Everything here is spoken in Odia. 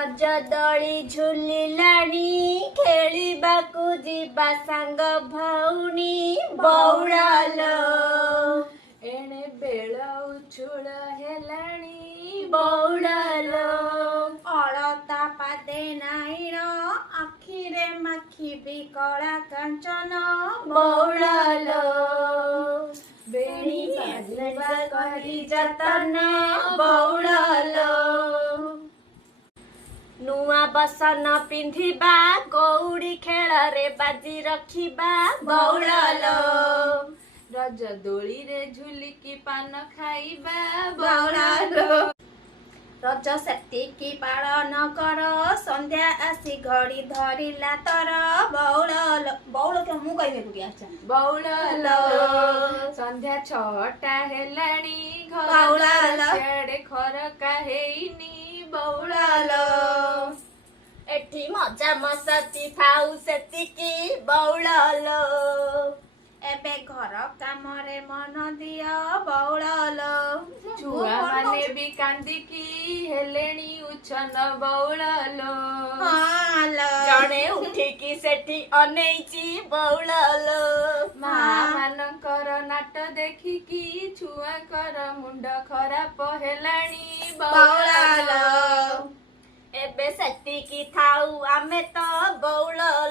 ରଜ ଦୋଳି ଝୁଲିଲାଣି ଖେଳିବାକୁ ଯିବା ସାଙ୍ଗ ଭଉଣୀ ବଉଳାଲୋ ଏଣେ ବେଳ ଉଛୁଳ ହେଲାଣି ବଉଳାଲୋ ଅଳତା ପାଦେ ନାଇଣ ଆଖିରେ ମାଖିବି କଳା କାଞ୍ଚନ ବଉଳାଲୋ ବେଣୀ ବାଜୁବା କରି ଯତନ ବଉଳାଲୋ ନୂଆ ବସନ ପିନ୍ଧିବା କଉଡ଼ି ଖେଳରେ ବାଜି ରଖିବା ବଉଳାଲୋ ରଜ ଦୋଳିରେ ଝୁଲିକି ପାନ ଖାଇବା ବଉଳାଲୋ ରଜ ସେତିକି ପାଳନ କର ସନ୍ଧ୍ୟା ଆସି ଘଡ଼ି ଧରିଲା ତର ବଉଳାଲୋ ବଉଳ କେ ମୁଁ କହିବାକୁ କି ଆଚ୍ଛା ବଉଳାଲୋ ସନ୍ଧ୍ୟା 6ଟା ହେଲାଣି ବଉଳାଲୋ। ଘର ସିଆଡ଼େ ଖରକା ହେଇନି ବଉଳାଲୋ ଏଠି ମଜା ମସ୍ତି ଥାଉ ସେତିକି ବଉଳାଲୋ ଏବେ ଘର କାମରେ ମନ ଦିଅ ବଉଳାଲୋ ଛୁଆମାନେ ବି କାନ୍ଦିକି ହେଲେଣି ଉଚ୍ଛନ୍ନ ବଉଳାଲୋ ଜଣେ ଉଠିକି ସେଠି ଅନେଇଛି ବଉଳାଲୋ ମା ମାନଙ୍କର ନାଟ ଦେଖିକି ଛୁଆଙ୍କର ମୁଣ୍ଡ ଖରାପ ହେଲାଣି ବଉଳାଲୋ ଏବେ ସେତିକି ଥାଉ ଆମେ ତ ବଉଳାଲୋ